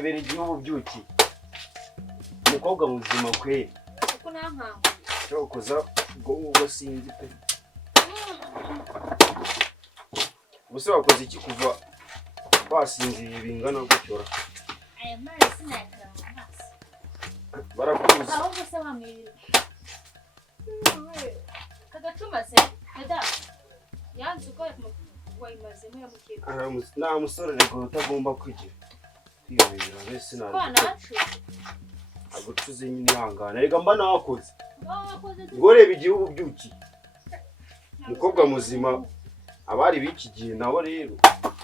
ndebera igihugu byuki umukobwa muzima kweri kuko nankangu cyo koza ubwo sinzi pe Ubuse wakoze iki kuva basinziriye bingana gucyora aya mari sinakira amaso barakuza aho gusa bamwirira kagacuma se eda yanzu ko wayimazemo yamukeka nta musore rego utagomba kwigira kwiyobera bese nabi kwanacu agucuze nyine ihangana rega mba nakoze ngo reba igihugu byuki umukobwa muzima abari biki gihe nabo rero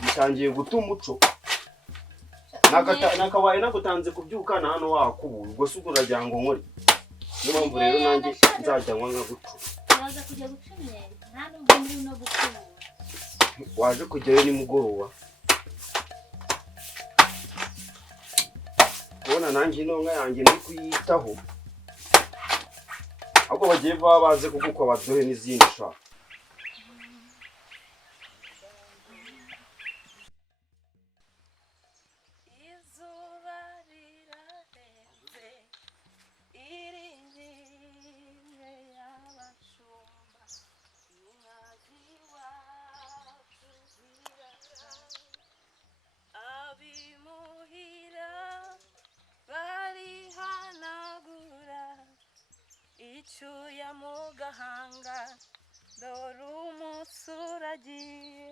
bitangiye guta umuco nakabaye nagutanze kubyukana hano wakubuye ubwo se urajya ngo nkore niyo mpamvu rero nanjye nzajyanwa nka gucu yaza kujya gucumye nta nubwo muri no gukubura waje kujyayo nimugoroba kubona nanjye inonga yanjye ndi kuyitaho ahubwo bagiye baba baze kugukwa baduhe n'izindi shaka Icyuya mu gahanga dore umunsi uragiye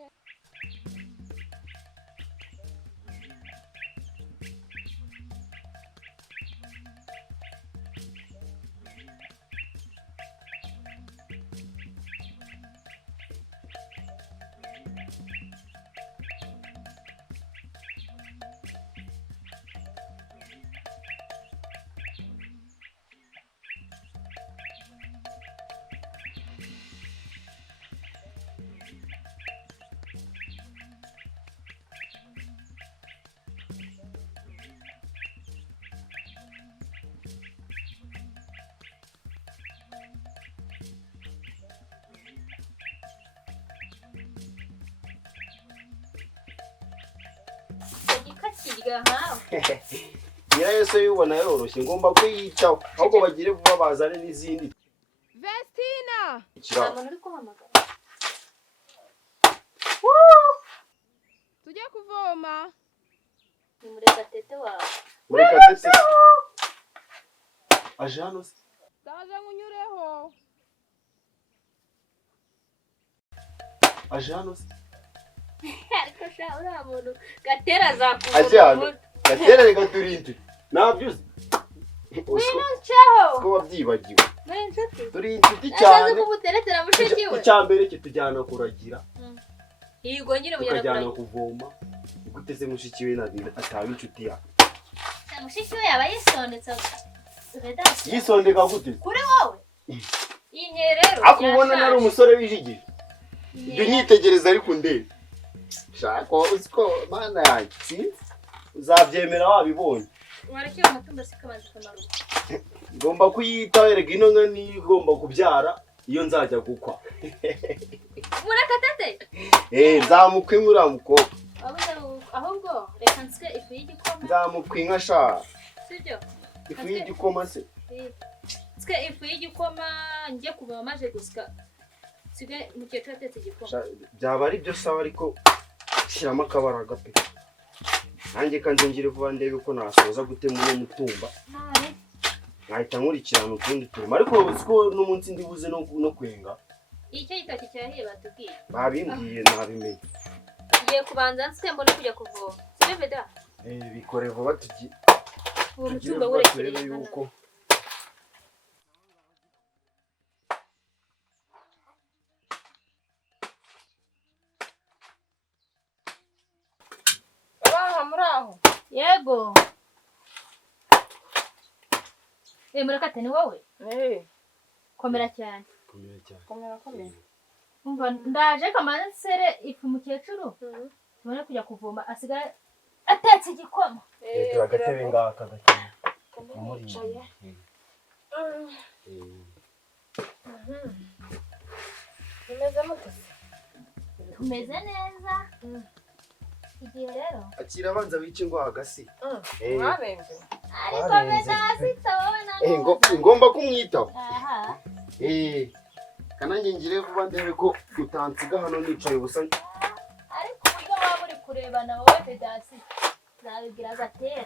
nyirayo se yubona yoroshye ngomba kuyitaho ahubwo bagire vuba bazane n'izindi Vestina tujye kuvoma ni mureka tete wawe mureka tete aje hano se ndaje ngunyureho aje hano se ariko sha uriya muntu gatera aje hano azakubura gatera reka turinde nabyuze winonceho ko wabyibagiwe muri inshuti turi inshuti cyane azaze kumuteretera mushiki we icyambere kitujyana kuragira yigo nyine mujyana kuvoma guteze mushiki we nadira ataba inshuti yawe mushiki we yaba yisondetse vedaste yisondeka gute kuri wowe inye rero akubona nari umusore wijigije ibyo nyitegereza ariko ndebe shaka uziko mana yanjye uzabyemera wabibonye warekeye amatumba sikabanze kamaruka ngomba kuyitaho erega ino nka ni igomba kubyara iyo nzajya gukwa mureka tete nzamukwe nk'uriya mukobwa ahubwo reka nsike ifu y'igikoma nzamukwe nka sha sibyo ifu y'igikoma se nsike ifu y'igikoma njye kuva maje gusika sige mukecuru atetse igikoma byaba ari byo sawa ariko shyiramo akabaraga pe nanjye kanze ngire vuba ndebe ko nasoza gutema uno mutumba nkahita nkurikirana utundi turimo ariko uziko n'umunsi ndibuze no kwenga icyo gitoki cyahiye batubwiye babimbwiye nabimenye ngiye kubanza nsike mbone kujya kuvoma sibyo veda bikore vuba uwo mutumba wurekereye yuko muraho yego murekate ni wowe komera cyane komera umva ndaje kamanze nsere ifu mukecuru tubone kujya kuvoma asigaye atetse igikoma agatebe ngaka gakina tumeze mute tumeze neza gihe rero akira abanza bice ngo hagasi. Mwarenze. ariko vedaste wowe na ngomba kumwitaho. aha kanange ngire vuba ndebe ko utansiga hano nicaye ubusa. ariko uburyo waba uri kurebana wowe vedaste zabigira agatera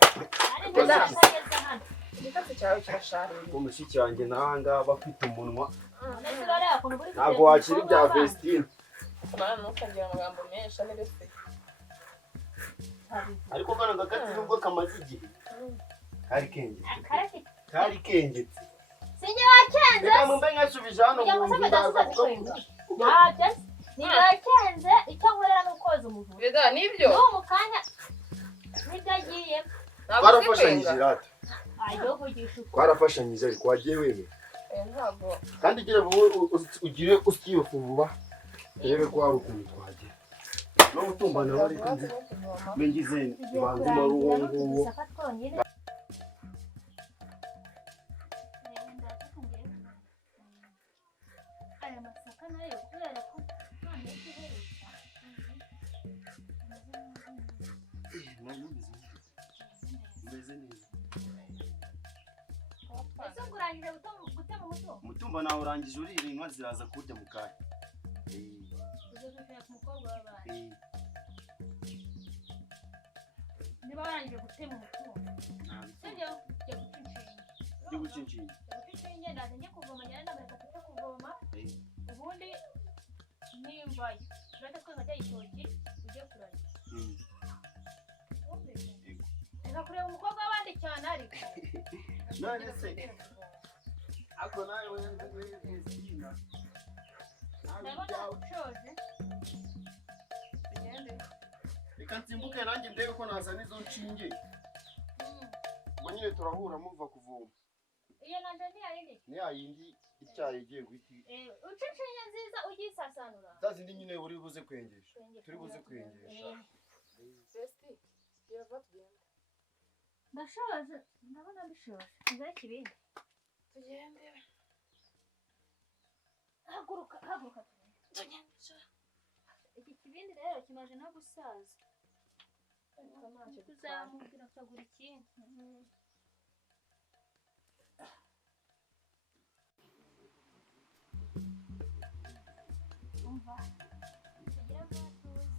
ariko ndakageze hano Igikatsi cyawe kirasharira. umushiki wanjye nahanga bafite umunwa ndetse urareba ukuntu buri ntabwo wakira ibya Vestine. Mwana ntukagira amagambo menshi aneretse. ariko kana gakati nubwo kamaze igihe akarafite kari kengetse. sinjye wakenze reka mumbe nkasubije hano kugira ngo mu se nzu vedaste ndaza azikwenga ntabyo ntibakenze icyo nkorera ni ukoza umuvure Veda nibyo. n'ubu mu kanya nibyo agiye twarafashanyije rata ajya kuvugisha ukuri twarafashanyije ariko wagiye wemera Ntabwo. kandi gira wowe ugire usiyo vuba rebe ko hari ukuntu twagira no gutumbana bari kandi mengize ibanze maruwo nguwo. aya masaka nayo kubera ko none igiheruka meze neza. ese ngo urangije gutema umutungo umutumba nawe urangije urira inka ziraza kurya mu kanya. ujye gushaka umukobwa w'abandi niba warangije gutema umutungo sibyo jya guca inshinge byo guca inshinge ndaza njye kuvoma njyana n'amareka tujye kuvoma ubundi nimvayo turajya tweza cya gitoki ujye kuraya reka kureba umukobwa w'abandi cyane ariko none se ako nawe wenze Vestine ndabona ushoje Tugende. reka nsimbuke nanjye ndebe ko nazana izo nshinge ngo nyine turahura muva kuvoma. iyo nanje ntiyayindi ni yayindi icyayi igiye guhita uca inshinge nziza ugisasanura za zindi nyine uri buze kwengesha turi buze kwengesha. Vesti. Yava tugende. ndashoje ndabona mbishoje nzare ikibindi Tugende. haguruka tugende iki kibindi rero kimaze no gusaza tuzamubwira akagura ikindi umva tugira ngo tuze